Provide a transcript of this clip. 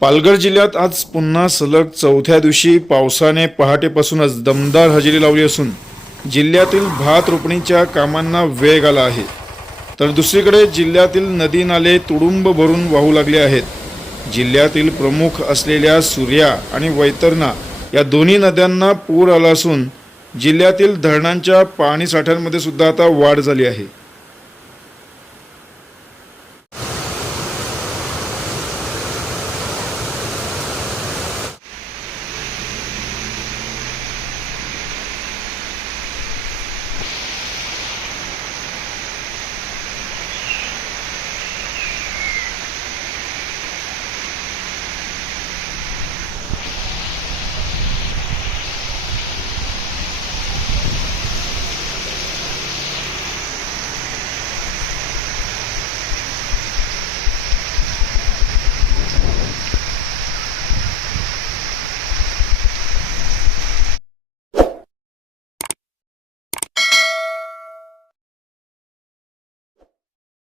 पालघर जिल्ह्यात आज पुन्हा सलग चौथ्या दिवशी पावसाने पहाटेपासूनच दमदार हजेरी लावली असून जिल्ह्यातील भात रोपणीच्या कामांना वेग आला आहे. तर दुसरीकडे जिल्ह्यातील नदी नाले तुडुंब भरून वाहू लागले आहेत. जिल्ह्यातील प्रमुख असलेल्या सूर्या आणि वैतरणा या दोन्ही नद्यांना पूर आला असून जिल्ह्यातील धरणांच्या पाणीसाठ्यांमध्ये सुद्धा आता वाढ झाली आहे.